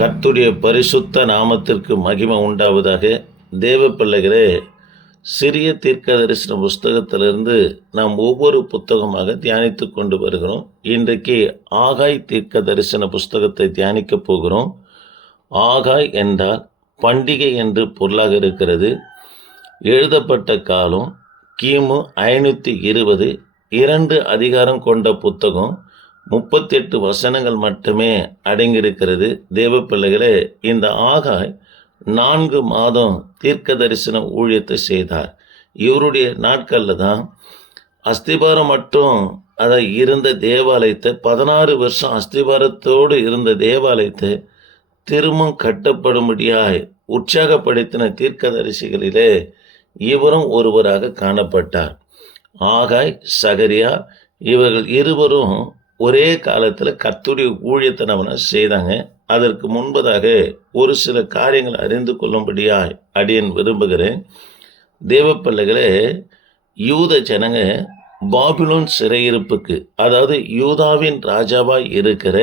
கர்த்தருடைய பரிசுத்த நாமத்திற்கு மகிமை உண்டாவதாக. தேவ பிள்ளைகளே, சிறிய தீர்க்க தரிசன புஸ்தகத்திலிருந்து நாம் ஒவ்வொரு புத்தகமாக தியானித்து கொண்டு வருகிறோம். இன்றைக்கு ஆகாய் தீர்க்க தரிசன புஸ்தகத்தை தியானிக்கப் போகிறோம். ஆகாய் என்றால் பண்டிகை என்று பொருளாக இருக்கிறது. எழுதப்பட்ட காலம் கிமு 520. 2 அதிகாரம் கொண்ட புத்தகம். 38 வசனங்கள் மட்டுமே அடங்கியிருக்கிறது. தேவ பிள்ளைகளே, இந்த ஆகாய் 4 மாதம் தீர்க்க தரிசன ஊழியத்தை செய்தார். இவருடைய நாட்களில் தான் அஸ்திபாரம் மட்டும் அதை இருந்த தேவாலயத்தை 16 வருஷம் அஸ்திபாரத்தோடு இருந்த தேவாலயத்தை திரும்பவும் கட்டப்படும்படியாய் உற்சாகப்படுத்தின தீர்க்கதரிசிகளிலே இவரும் ஒருவராக காணப்பட்டார். ஆகாய், சகரியா இவர்கள் இருவரும் ஒரே காலத்தில் கர்த்தருடைய ஊழியத்தை நம்ம செய்தாங்க. அதற்கு முன்பதாக ஒரு சில காரியங்கள் அறிந்து கொள்ளும்படியாய் அடியேன் விரும்புகிறேன். தேவ பிள்ளைகளே, யூத ஜனங்க பாபிலோன் சிறையிருப்புக்கு, அதாவது யூதாவின் ராஜாவாய் இருக்கிற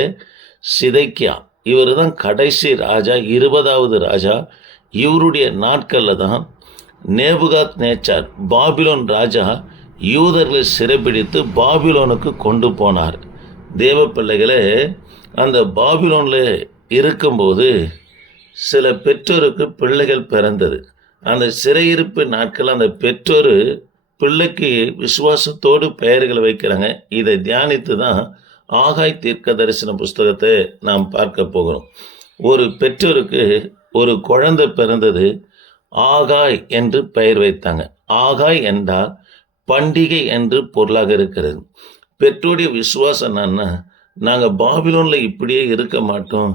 சிதைக்கியா, இவர் தான் கடைசி ராஜா, 20வது ராஜா. இவருடைய நாட்களில் தான் நேபுகாத் நேச்சார், பாபிலோன் ராஜா, யூதர்களை சிறைப்பிடித்து பாபிலோனுக்கு கொண்டு போனார். தேவ பிள்ளைகளே, அந்த பாபிலோனில் இருக்கும்போது சில பெற்றோருக்கு பிள்ளைகள் பிறந்தது. அந்த சிறையிருப்பு நாட்கள் அந்த பெற்றோர் பிள்ளைக்கு விசுவாசத்தோடு பெயர்களை வைக்கிறாங்க. இதை தியானித்து தான் ஆகாய் தீர்க்க தரிசன புஸ்தகத்தை நாம் பார்க்க போகிறோம். ஒரு பெற்றோருக்கு ஒரு குழந்தை பிறந்தது. ஆகாய் என்று பெயர் வைத்தாங்க. ஆகாய் என்றால் பண்டிகை என்று பொருளாக இருக்கிறது. பெற்றோருடைய விசுவாசம் என்னன்னா, நாங்கள் பாபிலோனில் இப்படியே இருக்க மாட்டோம்,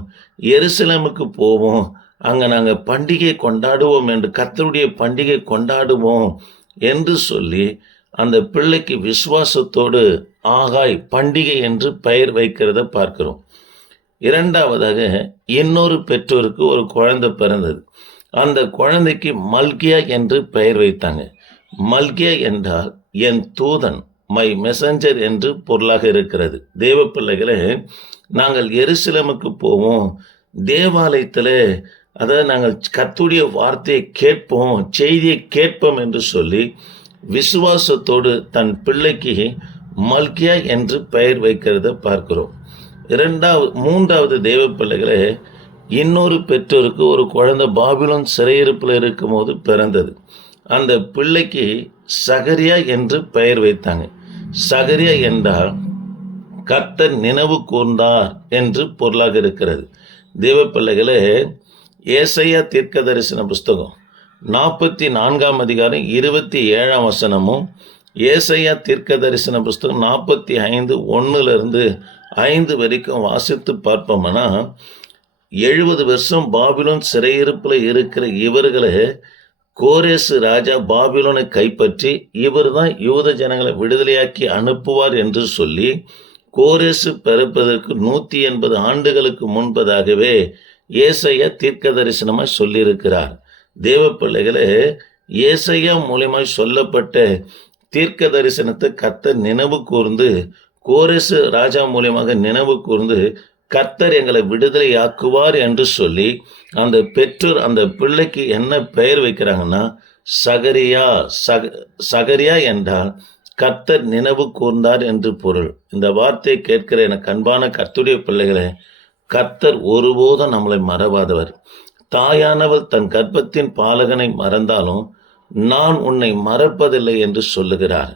எருசலேமுக்கு போவோம், அங்கே நாங்கள் பண்டிகை கொண்டாடுவோம் என்று, கர்த்தருடைய பண்டிகை கொண்டாடுவோம் என்று சொல்லி அந்த பிள்ளைக்கு விசுவாசத்தோடு ஆகாய் பண்டிகை என்று பெயர் வைக்கிறத பார்க்கிறோம். இரண்டாவதாக இன்னொரு பெற்றோருக்கு ஒரு குழந்தை பிறந்தது. அந்த குழந்தைக்கு மல்கியா என்று பெயர் வைத்தாங்க. மல்கியா என்றால் என் தூதன், மை மெசஞ்சர் என்று பொருளாக இருக்கிறது. தேவ பிள்ளைகளே, நாங்கள் எருசலேமுக்கு போவோம், தேவாலயத்தில் அதாவது நாங்கள் கர்த்தருடைய வார்த்தையை கேட்போம், செய்தியை கேட்போம் என்று சொல்லி விசுவாசத்தோடு தன் பிள்ளைக்கு மல்கியா என்று பெயர் வைக்கிறத பார்க்கிறோம். மூன்றாவது தேவ பிள்ளைகளே, இன்னொரு பெற்றோருக்கு ஒரு குழந்தை பாபிலோன் சிறையிருப்பில் இருக்கும் போது பிறந்தது. அந்த பிள்ளைக்கு சகரியா என்று பெயர் வைத்தாங்க. சகரியா என்றால் கர்த்தர் நினைவு கூர்ந்தார் என்று பொருளாக இருக்கிறது. தேவ பிள்ளைகளே, ஏசாயா தீர்க்க தரிசன புஸ்தகம் 44 அதிகாரம் 27 வசனமும், ஏசாயா தீர்க்க தரிசன புஸ்தகம் 45 1-5 வரைக்கும் வாசித்து பார்ப்போம்னா, 70 வருஷம் பாபிலோன் சிறையிருப்பில் இருக்கிற இவர்களை கோரேசு ராஜா பாபிலோனை கைப்பற்றி இவர் தான் யூத ஜனங்களை விடுதலையாக்கி அனுப்புவார் என்று சொல்லி கோரேசு பிறப்பதற்கு 180 ஆண்டுகளுக்கு முன்பதாகவே ஏசாயா தீர்க்க தரிசனமாய் சொல்லியிருக்கிறார். தேவ பிள்ளைகளே, ஏசாயா மூலமாய் சொல்லப்பட்ட தீர்க்க தரிசனத்தை கர்த்தர் நினைவு கூர்ந்து, கோரேசு ராஜா மூலமாக நினைவு கூர்ந்து கர்த்தர் எங்களை விடுதலையாக்குவார் என்று சொல்லி அந்த பெற்றோர் அந்த பிள்ளைக்கு என்ன பெயர் வைக்கிறாங்கன்னா, சகரியா. சகரியா என்றால் கர்த்தர் நினைவு கூர்ந்தார் என்று பொருள். இந்த வார்த்தையை கேட்கிற எனக்கு அன்பான கர்த்தருடைய பிள்ளைகளே, கர்த்தர் ஒருபோதும் நம்மளை மறவாதவர். தாயானவள் தன் கர்ப்பத்தின் பாலகனை மறந்தாலும் நான் உன்னை மறப்பதில்லை என்று சொல்லுகிறார்.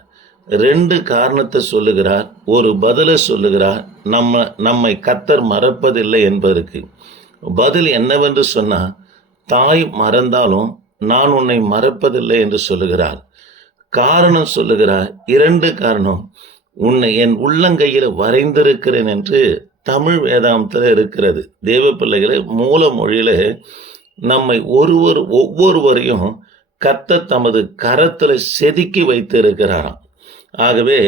2 காரணத்தை சொல்லுகிறார், ஒரு பதிலை சொல்லுகிறார். நம்மை கர்த்தர் மறப்பதில்லை என்பதற்கு பதில் என்னவென்று சொன்னால், தாய் மறந்தாலும் நான் உன்னை மறப்பதில்லை என்று சொல்லுகிறார். காரணம் சொல்லுகிறார், 2 காரணம். உன்னை என் உள்ளங்கையில் வரைந்திருக்கிறேன் என்று தமிழ் வேதாந்தத்தில் இருக்கிறது. தேவ பிள்ளைகளை, மூல மொழியில் நம்மை ஒவ்வொருவரையும் கர்த்தர் தமது கரத்தில் செதுக்கி வைத்து இருக்கிறாராம். ஆகவே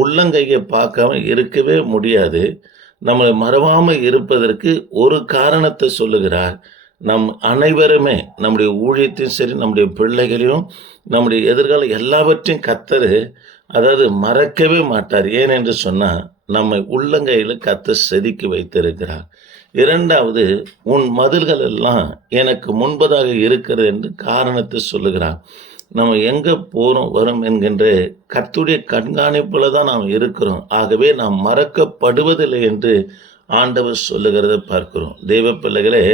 உள்ளங்கையை பார்க்காம இருக்கவே முடியாது. நம்மளை மறவாமல் இருப்பதற்கு ஒரு காரணத்தை சொல்லுகிறார். நம் அனைவருமே, நம்முடைய ஊழியத்தையும் சரி, நம்முடைய பிள்ளைகளையும், நம்முடைய எதிர்காலம் எல்லாவற்றையும் கர்த்தர் அதாவது மறக்கவே மாட்டார். ஏனென்று சொன்னால், நம்மை உள்ளங்கையில் கர்த்தர் செதுக்கி வைத்திருக்கிறார். இரண்டாவது, உன் மதில்கள் எல்லாம் எனக்கு முன்பதாக இருக்கிறது என்று காரணத்தை சொல்லுகிறான். நம்ம எங்கே போகிறோம் வரும் என்கின்ற கர்த்தருடைய கண்காணிப்பில் தான் நாம் இருக்கிறோம். ஆகவே நாம் மறக்கப்படுவதில்லை என்று ஆண்டவர் சொல்லுகிறத பார்க்கிறோம். தெய்வ பிள்ளைகளே,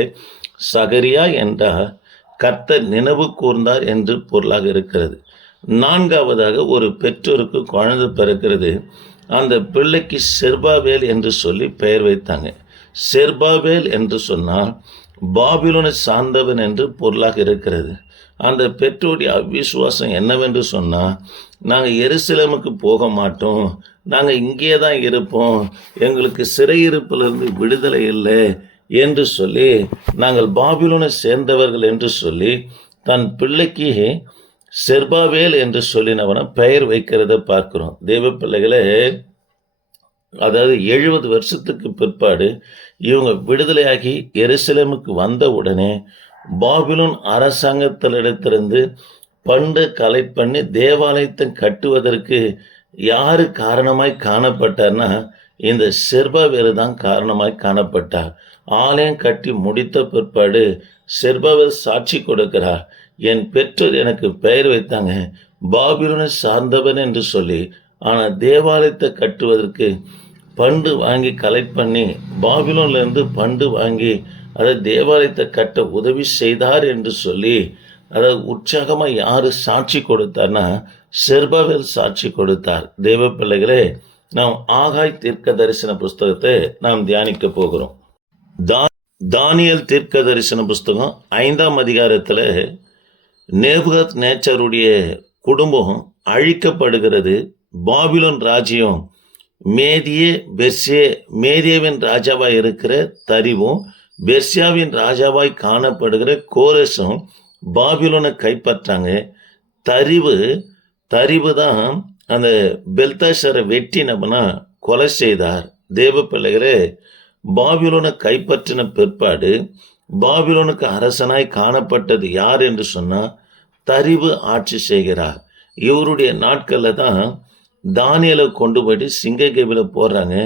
சகரியா என்றால் கர்த்தர் நினைவு கூர்ந்தார் என்று பொருளாக இருக்கிறது. நான்காவதாக, ஒரு பெற்றோருக்கு குழந்தை பிறக்கிறது. அந்த பிள்ளைக்கு செர்பாவேல் என்று சொல்லி பெயர் வைத்தாங்க. செர்பாவேல் என்று சொன்னால் பாபிலோனை சார்ந்தவன் என்று பொருளாக இருக்கிறது. அந்த பெற்றோருடைய அவிசுவாசம் என்னவென்று சொன்னால், நாங்கள் எருசலேமுக்கு போக மாட்டோம், நாங்கள் இங்கே தான் இருப்போம், எங்களுக்கு சிறையிருப்பிலிருந்து விடுதலை இல்லை என்று சொல்லி, நாங்கள் பாபிலோனை சேர்ந்தவர்கள் என்று சொல்லி தன் பிள்ளைக்கு செர்பாவேல் என்று சொல்லினவன பெயர் வைக்கிறத பார்க்கிறோம். தெய்வ பிள்ளைகளே, அதாவது 70 வருஷத்துக்கு பிற்பாடு இவங்க விடுதலையாகி எருசலேமுக்கு வந்த உடனே பாபிலோன் அரசாங்கத்திலிடத்திலிருந்து பண்டு கலெக்ட் பண்ணி தேவாலயத்தை கட்டுவதற்கு யாரு காரணமாய் காணப்பட்டார்னா, இந்த செர்பாவேல் தான் காரணமாய் காணப்பட்டார். ஆலயம் கட்டி முடித்த பிற்பாடு செர்பாவேல் சாட்சி கொடுக்கிறார். என் பெற்றோர் எனக்கு பெயர் வைத்தாங்க பாபிலோனை சார்ந்தவன் என்று சொல்லி, ஆனால் தேவாலயத்தை கட்டுவதற்கு பண்டு வாங்கி கலெக்ட் பண்ணி பாபிலோன்லேருந்து பண்டு வாங்கி அதை தேவாலயத்தை கட்ட உதவி செய்தார் என்று சொல்லி, அதாவது உற்சாகமாக யார் சாட்சி கொடுத்தார்னா செர்பாவேல் சாட்சி கொடுத்தார். தேவ பிள்ளைகளே, நாம் ஆகாய் தீர்க்க தரிசன புஸ்தகத்தை நாம் தியானிக்க போகிறோம். தானியேல் தீர்க்க தரிசன புஸ்தகம் 5ஆம் அதிகாரத்தில் நேபுகத் நேச்சருடைய குடும்பம் அழிக்கப்படுகிறது. பாபிலோன் ராஜ்யம் மேதியவின் ராஜாவாய் இருக்கிற தரிவும் பெர்சியாவின் ராஜாவாய் காணப்படுகிற கோரேசும் பாபிலோனை கைப்பற்றாங்க. தரிவு தான் அந்த பெல்தாஷரை வெட்டினவனா கொலை செய்தார். தேவ பிள்ளைகளே, பாபிலோனை கைப்பற்றின பிற்பாடு பாபிலோனுக்கு அரசனாய் காணப்பட்டது யார் என்று சொன்னால் தரிவு ஆட்சி செய்கிறார். இவருடைய நாட்களில் தான் தானியேலை கொண்டு போயிட்டு சிங்கக்கேபில் போடுறாங்க.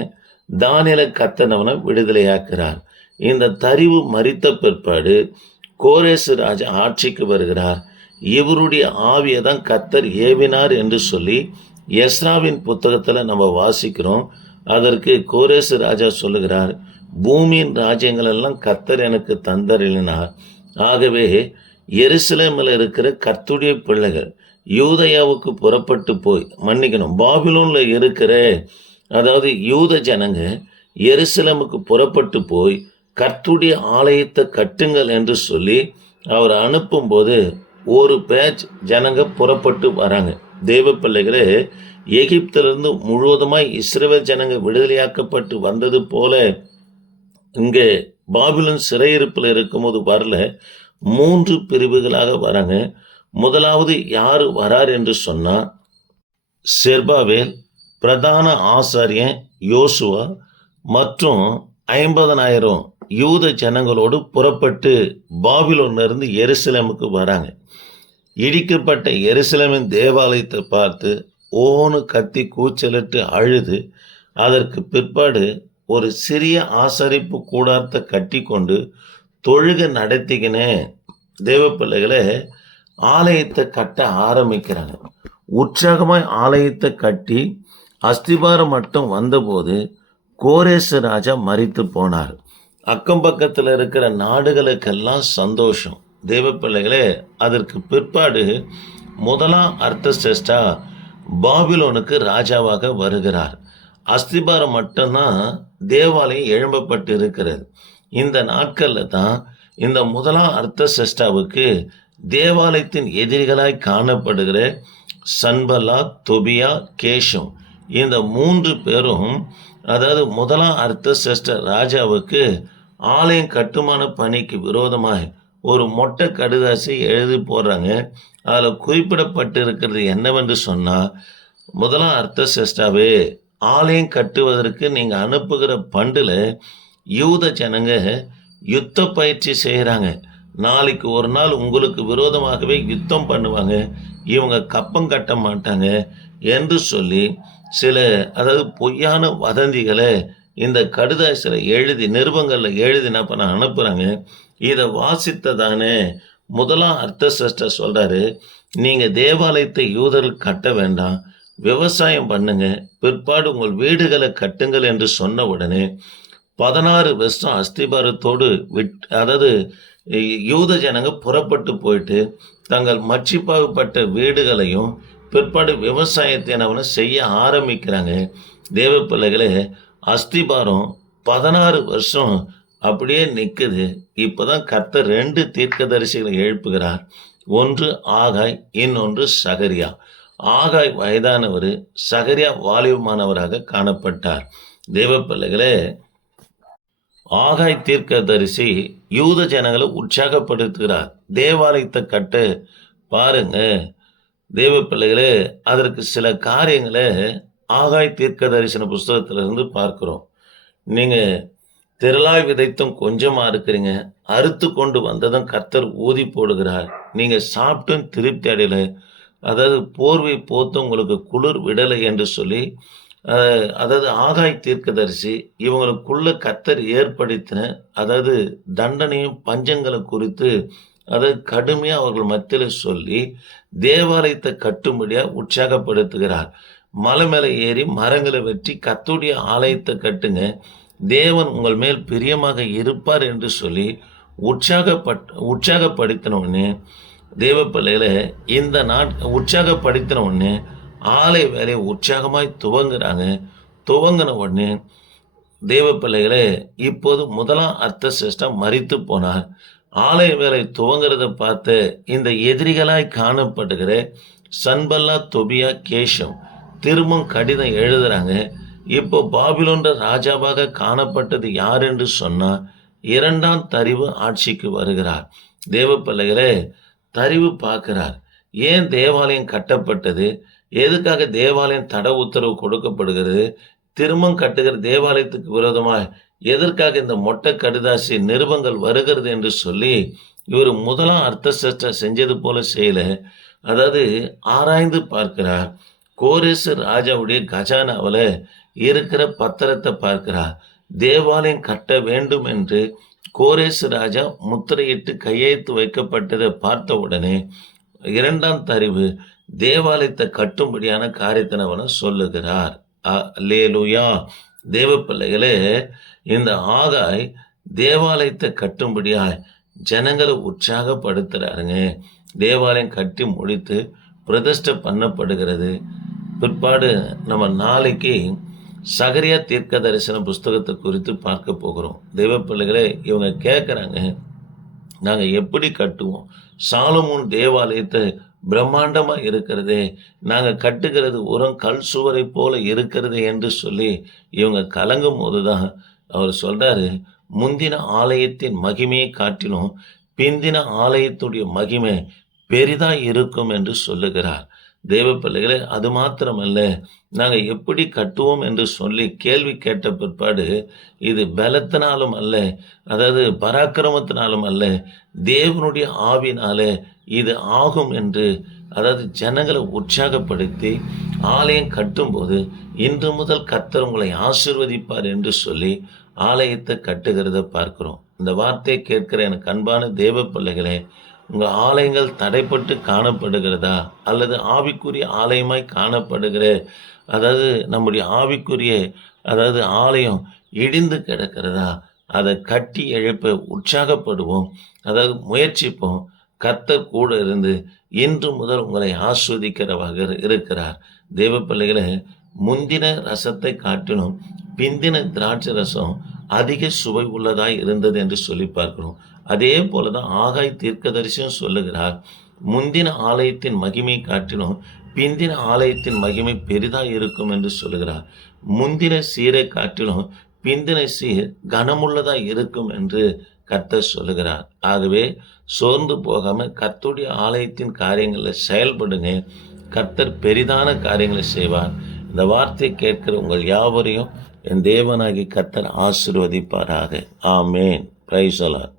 தானியேலை கத்தனவனை விடுதலையாக்குறார். இந்த தரிவு மரித்த பிற்பாடு கோரேசு ராஜா ஆட்சிக்கு வருகிறார். இவருடைய ஆவியை தான் கத்தர் ஏவினார் என்று சொல்லி எஸ்ராவின் புத்தகத்தில் நம்ம வாசிக்கிறோம். அதற்கு கோரேசு ராஜா சொல்லுகிறார், பூமியின் ராஜ்யங்களெல்லாம் கத்தர் எனக்கு தந்தருளினார். ஆகவே எருசலேமில் இருக்கிற கர்த்தருடைய பிள்ளைகள் யூதயாவுக்கு புறப்பட்டு போய் பாபிலோனில் இருக்கிற அதாவது யூத ஜனங்க எருசலேமுக்கு புறப்பட்டு போய் கர்த்தருடைய ஆலயத்தை கட்டுங்கள் என்று சொல்லி அவர் அனுப்பும்போது ஒரு பேட்ச் ஜனங்க புறப்பட்டு வராங்க. தேவ பிள்ளைகளே, எகிப்திலிருந்து முழுவதுமாய் இஸ்ரவேல் ஜனங்க விடுதலையாக்கப்பட்டு வந்தது போல இங்கே பாபிலோன் சிறையிருப்பில் இருக்கும்போது வரல, 3 பிரிவுகளாக வராங்க. முதலாவது யார் வரார் என்று சொன்னால் செர்பாவேல், பிரதான ஆசாரியன் யோசுவா மற்றும் 50,000 யூத ஜனங்களோடு புறப்பட்டு பாபிலோனிலிருந்து எருசலேமுக்கு வராங்க. இடிக்கப்பட்ட எருசலேமின் தேவாலயத்தை பார்த்து ஓன்னு கத்தி கூச்சலிட்டு அழுது, அதற்கு பிற்பாடு ஒரு சிறிய ஆசரிப்பு கூடாரத்தை கட்டி கொண்டு தொழுகை நடத்திக்கினே தேவ பிள்ளைகளை ஆலயத்தை கட்ட ஆரம்பிக்கிறாங்க. உற்சாகமாய் ஆலயத்தை கட்டி அஸ்திபாரம் மட்டும் வந்தபோது கோரேசு ராஜா மரித்து போனார். அக்கம் பக்கத்தில் இருக்கிற நாடுகளுக்கெல்லாம் சந்தோஷம். தேவ பிள்ளைகளே, அதற்கு பிற்பாடு முதலாம் அர்த்தசஷ்டா பாபிலோனுக்கு ராஜாவாக வருகிறார். அஸ்திபாரம் மட்டும்தான் தேவாலயம் எழும்பப்பட்டு இருக்கிறது. இந்த நாட்களில் தான் இந்த முதலாம் அர்த்தசஷ்டாவுக்கு தேவாலயத்தின் எதிரிகளாய் காணப்படுகிற சன்பலா, தொபியா, கேஷம் இந்த 3 பேரும் அதாவது முதலாம் அர்த்தசஷ்ட ராஜாவுக்கு ஆலயம் கட்டுமான பணிக்கு விரோதமாக ஒரு மொட்டை கடிதாசி எழுதி போடுறாங்க. அதில் குறிப்பிடப்பட்டு இருக்கிறது என்னவென்று சொன்னால், முதலாம் அர்த்தசஷ்டாவே, ஆலயம் கட்டுவதற்கு நீங்கள் அனுப்புகிற பண்டில் யூத ஜனங்க யுத்த பயிற்சி செய்கிறாங்க. நாளைக்கு ஒரு நாள் உங்களுக்கு விரோதமாகவே யுத்தம் பண்ணுவாங்க, இவங்க கப்பம் கட்ட மாட்டாங்க என்று சொல்லி சில அதாவது பொய்யான வதந்திகளை இந்த கடுதாசில எழுதி நிருபங்களில் எழுதினப்ப நான் அனுப்புகிறாங்க. இதை வாசித்ததானே முதலாம் அர்த்தசஷ்டர் சொல்கிறாரு, நீங்கள் தேவாலயத்தை யூதர்கள் கட்ட வேண்டாம், விவசாயம் பண்ணுங்க, பிற்பாடு உங்கள் வீடுகளை கட்டுங்கள் என்று சொன்ன உடனே 16 வருஷம் அஸ்திபாரத்தோடு அதாவது யூத ஜனங்க புறப்பட்டு போயிட்டு தங்கள் மட்சிப்பாகப்பட்ட வீடுகளையும் பிற்பாடு விவசாயத்தை செய்ய ஆரம்பிக்கிறாங்க. தேவ பிள்ளைகளே, அஸ்திபாரம் 16 வருஷம் அப்படியே நிற்குது. இப்போதான் கர்த்தர் 2 தீர்க்கதரிசிகளை எழுப்புகிறார். ஒன்று ஆகாய், இன்னொன்று சகரியா. ஆகாய் வயதானவர், சகரியா வாலிபமானவராக காணப்பட்டார். தேவ பிள்ளைகளே, ஆகாய் தீர்க்கதரிசி யூத ஜனங்களை உற்சாகப்படுத்துகிறார். தேவாலயத்தை கட்ட பாருங்க. தேவ பிள்ளைகளே, அதற்கு சில காரியங்களை ஆகாய் தீர்க்க தரிசன புஸ்தகத்திலிருந்து பார்க்கிறோம். நீங்கள் திரளாய் விதைத்தும் கொஞ்சமாக இருக்கிறீங்க, அறுத்து கொண்டு வந்ததும் கர்த்தர் ஊதி போடுகிறார், நீங்கள் சாப்பிட்டும் திருப்தி அடையலை, அதாவது போர்வை போத்தும் உங்களுக்கு குளிர் விடலை என்று சொல்லி, அதாவது ஆகாய் தீர்க்கதரிசி இவங்களுக்குள்ள கர்த்தர் ஏற்படுத்தின அதாவது தண்டனையும் பஞ்சங்களை குறித்து அதாவது கடுமையாக அவர்கள் மத்தியில் சொல்லி தேவாலயத்தை கட்டும்படியாக உற்சாகப்படுத்துகிறார். மலை மேலே ஏறி மரங்களை வெற்றி கர்த்தருடைய ஆலயத்தை கட்டுங்க, தேவன் உங்கள் மேல் பிரியமாக இருப்பார் என்று சொல்லி உற்சாகப்படுத்தின உடனே தேவ பிள்ளைகளை இந்த உற்சாகப்படுத்தின உடனே ஆலய வேலையை உற்சாகமாய் துவங்குறாங்க. துவங்கின உடனே தேவ பிள்ளைகளே, இப்போது முதலாம் அர்த்தசஷ்டம் மரித்து போனார். ஆலய வேலை துவங்கிறத பார்த்து இந்த எதிரிகளாய் காணப்படுகிற சன்பல்லா, தொபியா, கேஷம் திரும்பவும் கடிதம் எழுதுறாங்க. இப்போ பாபிலோன்ற ராஜாவாக காணப்பட்டது யார் என்று சொன்னால் 2ஆம் தரிவு ஆட்சிக்கு வருகிறார். தேவ பிள்ளைகளே, தரிவு பார்க்கிறார். ஏன் தேவாலயம் கட்டப்பட்டது, எதுக்காக தேவாலயம் தடை உத்தரவு கொடுக்கப்படுகிறது, திரும்பவும் கட்டுகிற தேவாலயத்துக்கு விரோதமாக எதற்காக இந்த மொட்டை கடுதாசி நிருபங்கள் வருகிறது என்று சொல்லி இவர் முதலாம் அர்த்தசஷ்டர் செஞ்சது போல செய்யல. அதாவது ஆராய்ந்து பார்க்கிறார். கோரேசு ராஜாவுடைய கஜானாவில் இருக்கிற பத்திரத்தை பார்க்கிறார். தேவாலயம் கட்ட வேண்டும் என்று கோரேசு ராஜா முத்திரையிட்டு கையெழுத்து வைக்கப்பட்டதை பார்த்த உடனே 2ஆம் தரிவு தேவாலயத்தை கட்டும்படியான காரியத்தினவன சொல்லுகிறார். அல்லேலூயா. தேவ பிள்ளைகளே, இந்த ஆகாய் தேவாலயத்தை கட்டும்படியாய் ஜனங்களை உற்சாகப்படுத்துகிறாருங்க. தேவாலயம் கட்டி முடித்து பிரதிஷ்டை பண்ணப்படுகிறது. பிற்பாடு நம்ம நாளைக்கு சகரியா தீர்க்க தரிசன புஸ்தகத்தை குறித்து பார்க்க போகிறோம். தேவ பிள்ளைகளே, இவங்க கேட்குறாங்க, நாங்கள் எப்படி கட்டுவோம், சாலமோன் தேவாலயத்தை பிரம்மாண்டமாக இருக்கிறதே, நாங்கள் கட்டுகிறது கல் சுவரை போல இருக்கிறது என்று சொல்லி இவங்க கலங்கும் போது தான் அவர் சொல்கிறாரு, முந்தின ஆலயத்தின் மகிமையை காட்டிலும் பிந்தின ஆலயத்துடைய மகிமை பெரிதாக இருக்கும் என்று சொல்லுகிறார். தேவ பிள்ளைகளே, அது மாத்திரமல்ல, நாங்கள் எப்படி கட்டுவோம் என்று சொல்லி கேள்வி கேட்ட பிற்பாடு இது பலத்தினாலும் அல்ல, அதாவது பராக்கிரமத்தினாலும் அல்ல, தேவனுடைய ஆவினாலே இது ஆகும் என்று அதாவது ஜனங்களை உற்சாகப்படுத்தி ஆலயம் கட்டும்போது இன்று முதல் கர்த்தர் உங்களை ஆசீர்வதிப்பார் என்று சொல்லி ஆலயத்தை கட்டுகிறத பார்க்கிறோம். இந்த வார்த்தையை கேட்கிற எனக்கு அன்பான தேவ பிள்ளைகளே, உங்கள் ஆலயங்கள் தடைப்பட்டு காணப்படுகிறதா, அல்லது ஆவிக்குரிய ஆலயமாய் காணப்படுகிற அதாவது நம்முடைய ஆவிக்குரிய அதாவது ஆலயம் இடிந்து கிடக்கிறதா, அதை கட்டி எழுப்ப உற்சாகப்படுவோம், அதாவது முயற்சிப்போம். கர்த்தர் கூட இருந்து இன்று முதல் உங்களை ஆஸ்வதிக்கிறவாக இருக்கிறார். தேவ பிள்ளைகளை, முந்தின ரசத்தை காட்டிலும் பிந்தின திராட்சை ரசம் அதிக சுவை உள்ளதாய் இருந்தது என்று சொல்லி பார்க்கிறோம். அதே போல தான் ஆகாய் தீர்க்கதரிசியும் சொல்லுகிறார், முந்தின ஆலயத்தின் மகிமை காட்டிலும் பிந்தின ஆலயத்தின் மகிமை பெரிதாக இருக்கும் என்று சொல்லுகிறார். முந்தின சீரை காட்டிலும் பிந்தின சீர் கனமுள்ளதாக இருக்கும் என்று கர்த்தர் சொல்லுகிறார். ஆகவே சோர்ந்து போகாமல் கர்த்தருடைய ஆலயத்தின் காரியங்களில் செயல்படுங்க. கர்த்தர் பெரிதான காரியங்களை செய்வார். இந்த வார்த்தை கேட்கிற உங்கள் யாவரையும் என் தேவனாகி கர்த்தர் ஆசீர்வதிப்பாராக. ஆமேன். Praise the Lord.